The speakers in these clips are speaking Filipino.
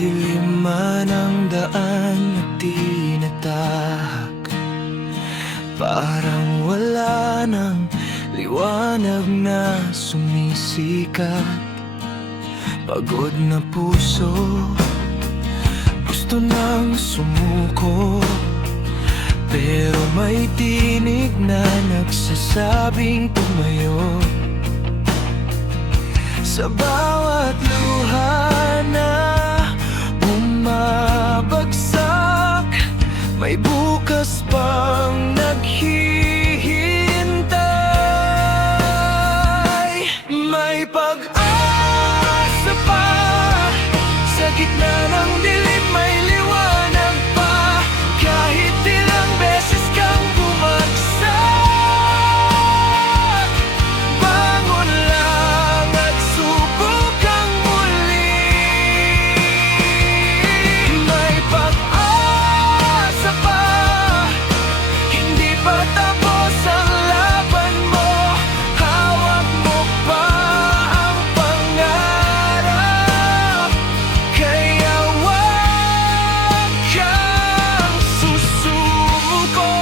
dilim man ang daan na tinatahak, parang wala nang liwanag na sumisikat. Pagod na puso, gusto nang sumuko, pero may tinig na nagsasabing tumayo. Sa bawat luha na bumabagsak, may bukas pang naghihintay. May pag-asa pa, sa gitna ng dilim may liwanag pa. Kahit ilang beses kang bumagsak, bangon lang at subukang muli. May pag-asa pa, hindi pa tapos ang laban mo. Hawak mo pa ang pangarap, kaya huwag kang susuko.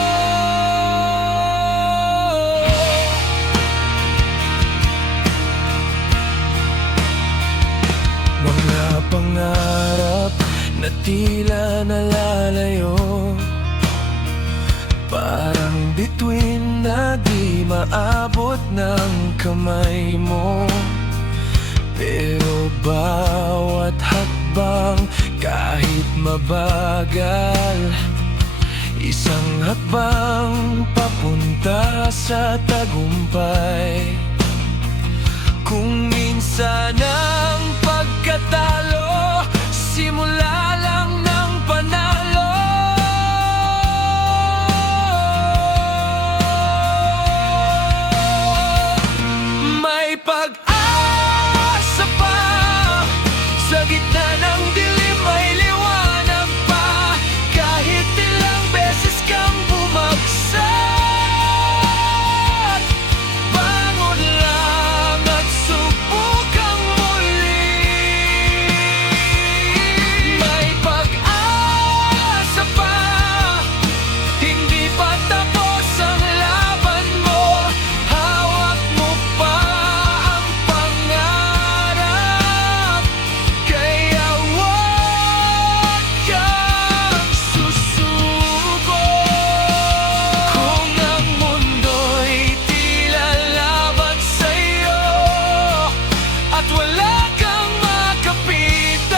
Mga pangarap na tila nalalayo, parang bituin na di maabot ng kamay mo. Pero bawat hakbang, kahit mabagal, isang hakbang papunta sa tagumpay. Kung minsan ang pagkatalo, simula lang ng panalo. May pag-asa pa, sa gitna ng dilim may liwanag pa. Kahit ilang beses kang bumagsak, bangon lang at subukang muli. May pag-asa pa, hindi pa tapos ang laban mo. Hawak mo pa ang pangarap, kaya huwag kang susuko. Kung ang mundo'y tila laban sa'yo at wala kang makapitan,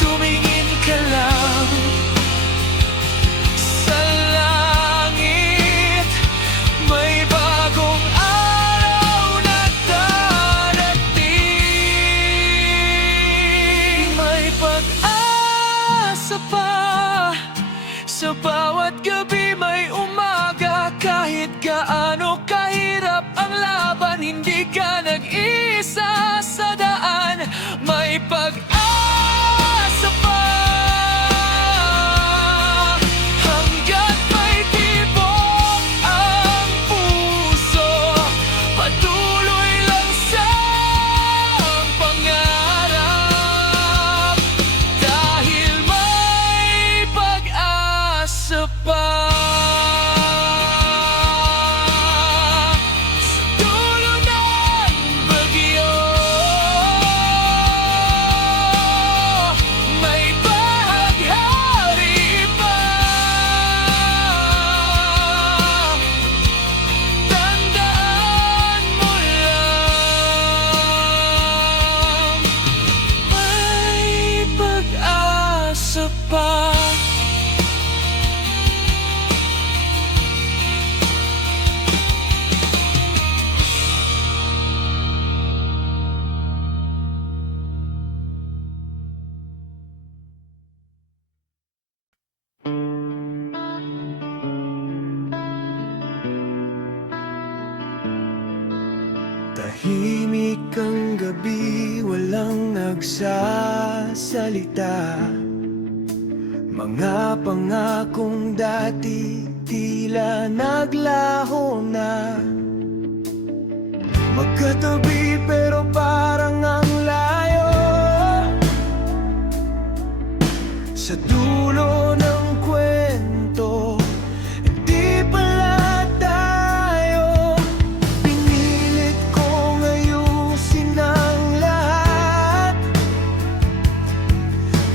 tumingin ka lang sa langit. May bagong araw na darating. May pag-asa pa, sa bawat gabi may umaga. Kahit gaano kahirap ang laban, hindi ka nag-isa sa daan. May pag-asa pa, hanggat may tibok ang puso. Patuloy lang sa pangarap, dahil may pag-asa pa. Sa dulo ng bagyo, may bahaghari pa. Tandaan mo lang, may pag-asa pa. Tahimik ang gabi, walang nagsasalita. Mga pangakong dati tila naglaho na. magkatabi pero parang ang layo. Sa dulo ng kwento, di pala tayo. Pinilit kong ayusin ang lahat,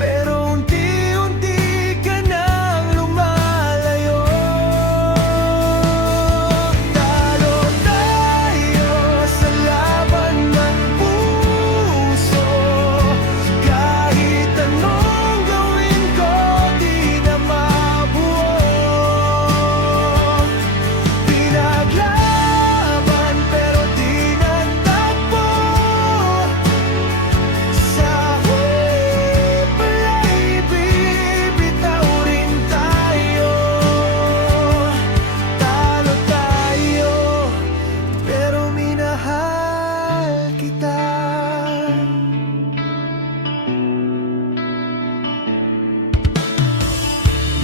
pero unti-unti ka nang lumalayo. Talo tayo sa laban ng puso. Kahit anong gawin ko, di na mabuo. Pinaglaban pero di nagtakbo. Sa huli pala'y bibitaw rin tayo. Talo tayo, pero minahal kita.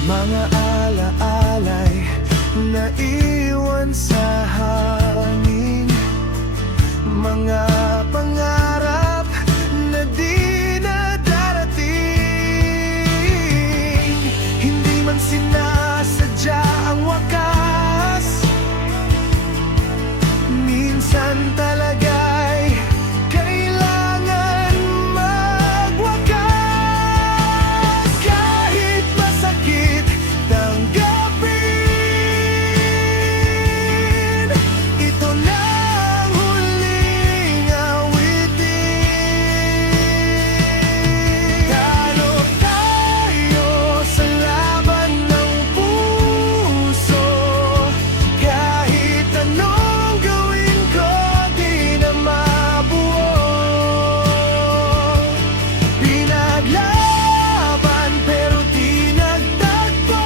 Mga alaalay na iwan sa hangin, mga pangarap na di na darating. Hindi man sinasadya ang wakas, minsan talaga'y kailangan magwakas. Kahit masakit tanggapin, ito na ang huling awitin. Talo tayo sa laban ng puso. Kahit anong gawin ko, di na mabuo. Pinaglaban pero di nagtakbo.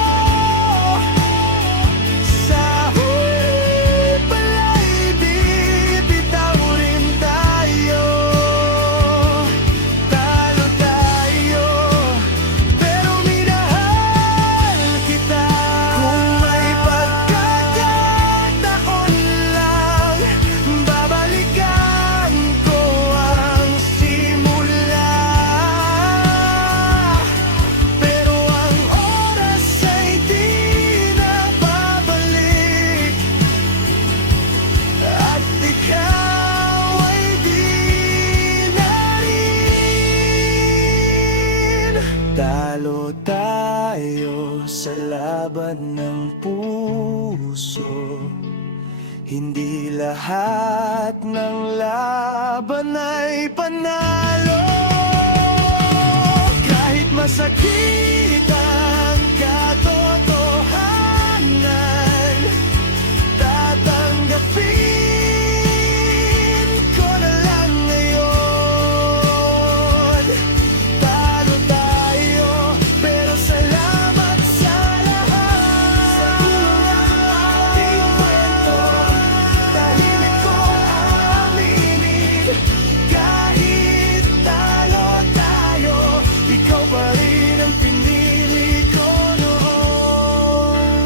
Sa huli pala'y bibitaw rin tayo. Talo tayo, pero minahal kita. Kung may pagkakataon lang, babalikan ko ang simula. Pero ang oras ay di na babalik, at ikaw ay di na rin. Talo tayo sa laban ng puso. Hindi lahat ng laban ay panalo. Kahit masakit ang katotohanan, tatanggapin ko na lang ngayon. Talo tayo, pero salamat sa lahat. Sa dulo ng ating kwento, tahimik ko aminin. Kahit talo tayo, ikaw pa rin ang pinili ko noon.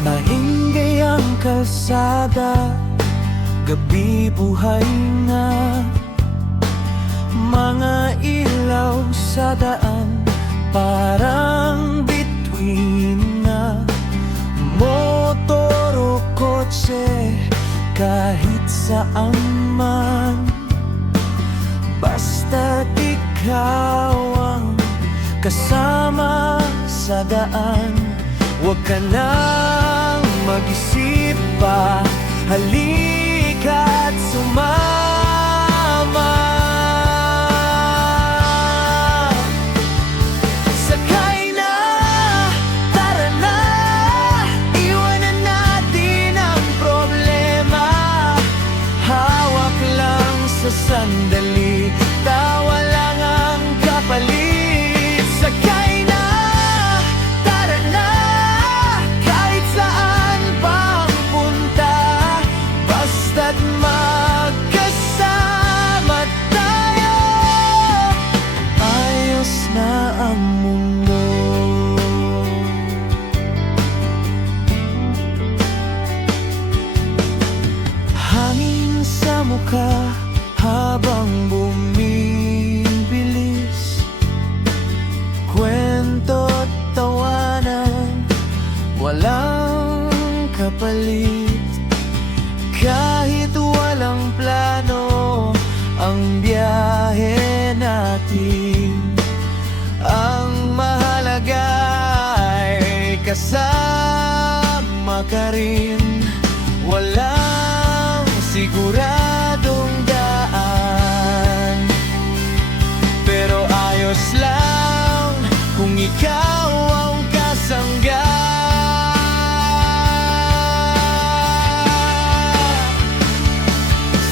Maingay ang kalsada, gabi buhay na. Mga ilaw sa daan, parang bituin na. Motor o kotse, kahit saan man, basta't ikaw ang kasama sa daan. Huwag ka nang mag-isip pa, halika't sumama. Sakay na, tara na, iwanan natin ang problema. Hawak lang sa sandali, tawa lang ang kapalit. bumalik. Kahit walang plano ang biyahe natin, ang mahalaga ay kasama ka rin. Walang siguradong daan, pero ayos lang kung ikaw ang kasangga.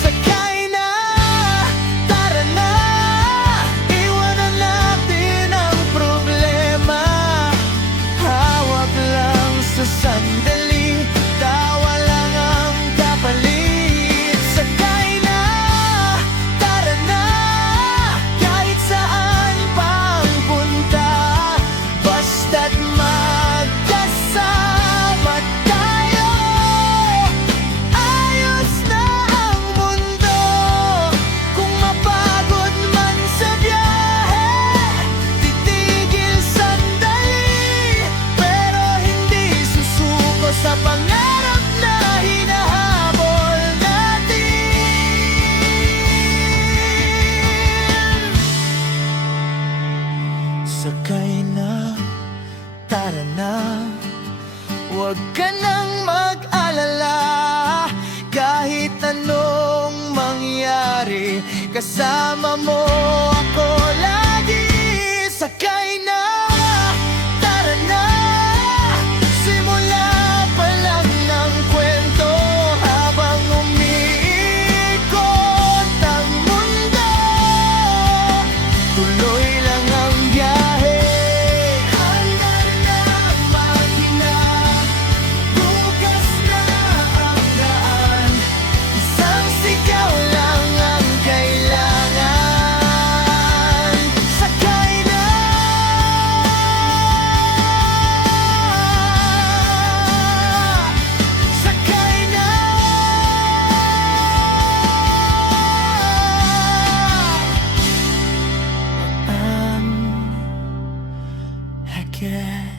Sakay na, tara na, iwanan natin ang problema. Hawak lang sa sandali, tawa lang ang kapalit. Sakay na, tara na, kahit saan pang punta, basta't magkasama tayo. Ayos na ang mundo, kung mapagod man sa biyahe, titigil sandali, pero hindi susuko sa pangarap na hinahabol natin. Sakay na, tara na, huwag ka nang mag-alala. Kahit anong mangyari, kasama mo ako lagi. Sakay na, tara na, simula pa lang ng kwento, habang umiikot ang mundo, tuloy lang ang biyahe. Handa na ang makina, bukas na ang daan, isang sigaw lang ang kailangan. Sakay na, sakay na, hagad.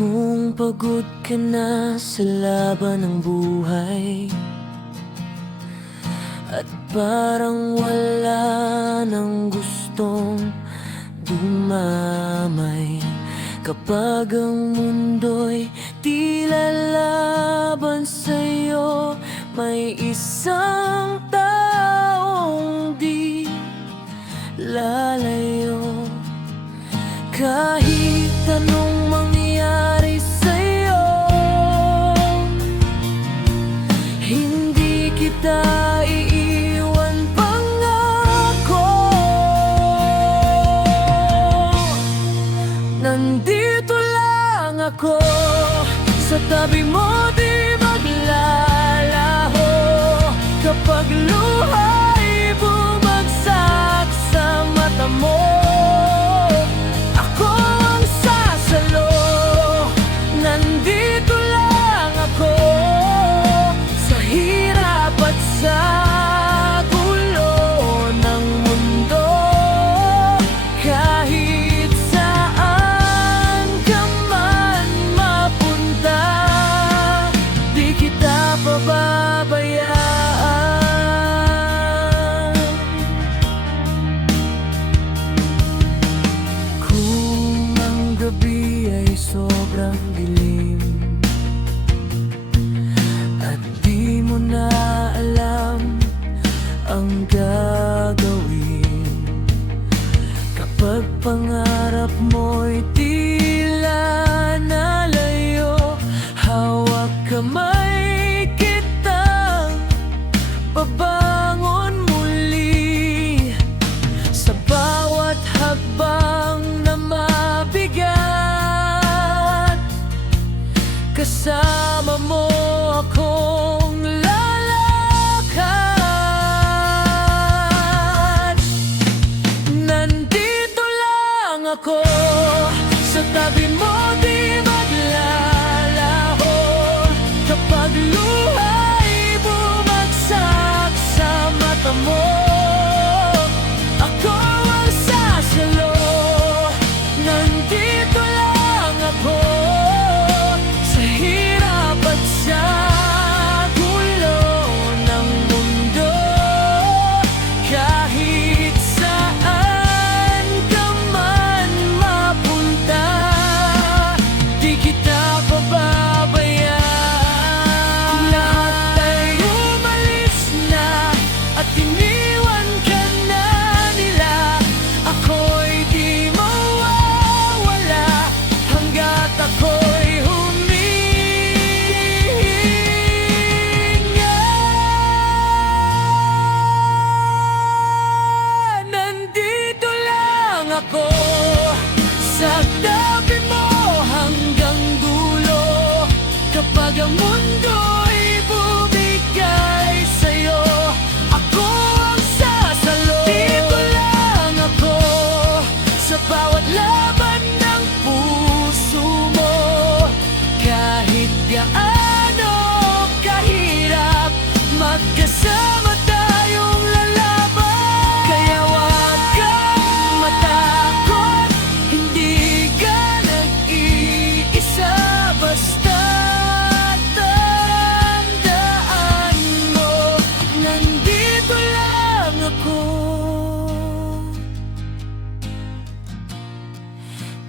Kung pagod ka na sa laban ng buhay at parang wala nang gustong dumamay, kapag ang mundo'y tila laban sa'yo, may isang taong di lalayo. Kahit anong mangyari sa'yo, hindi kita iiwan, pangako. Nandito lang ako, sa tabi mo di maglalaho. Kapag luha'y bumagsak sa mata mo, ako ang sasalo. Nandito lang ako, sa hirap at sa gulo ng mundo. Kahit saan ka man mapunta, di kita pababayaan. Kung ang gabi ay sobrang dilim at di mo na alam ang gagawin, kapag pangarap mo'y tila nalayo, hawak kamay kitang babangon muli. Sa bawat hakbang na mabigat, kasama mo akong lalakad. Nandito lang ako, sa tabi mo di maglaho. mo. Ako ang sasalo, nandito lang ako sa hirap at sa gulo ng mundo. Kahit saan ka man mapunta, di kita pababayaan. Kung lahat ay umalis na at iniwan ka na nila, ako'y di mawawala hanggat ako'y humihinga. Nandito lang ako sa tabi mo hanggang dulo. Kapag ang mundo'y bumigay sa'yo, ako ang sasalo. Dito lang ako sa bawat laban ng puso mo. Kahit gaano kahirap, magkasama tayong lalaban. Kaya wag kang matakot, hindi ka nag-iisa. Basta tandaan mo, nandito lang ako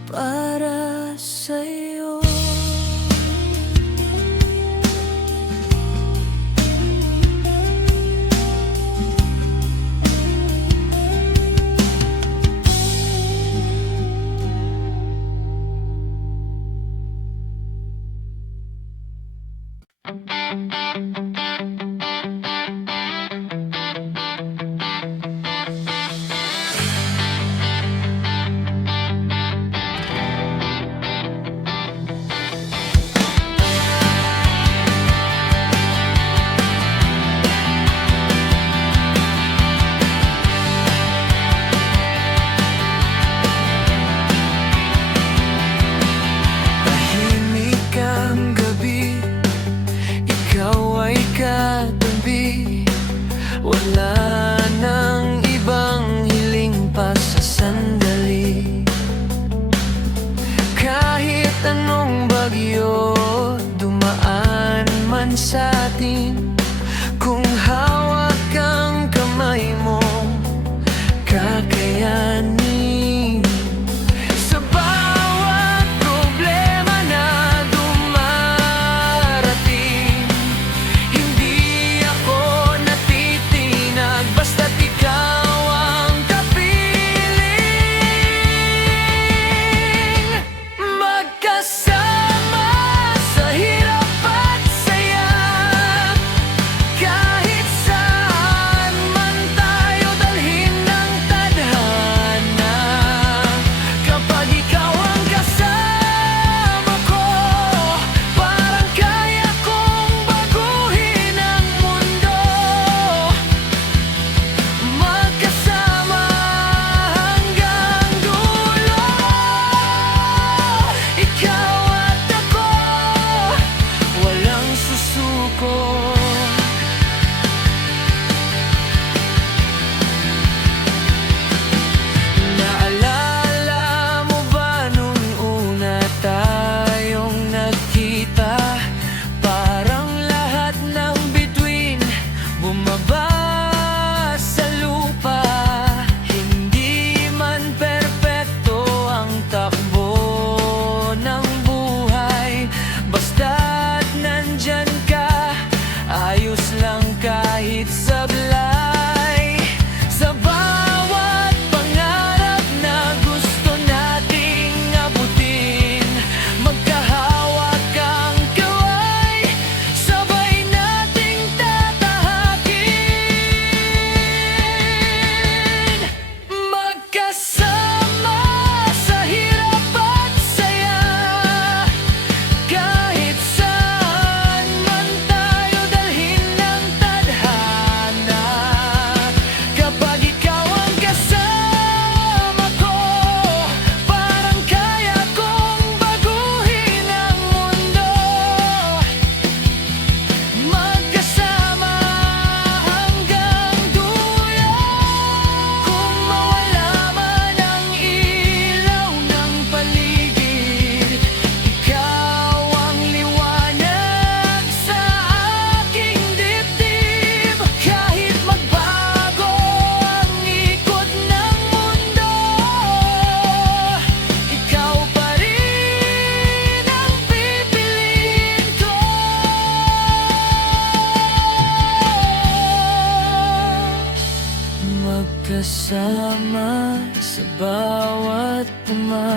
para sa'yo.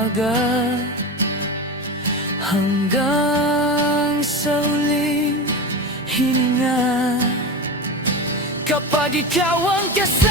umaga hanggang sa huling hininga. Kapag ikaw ang kasama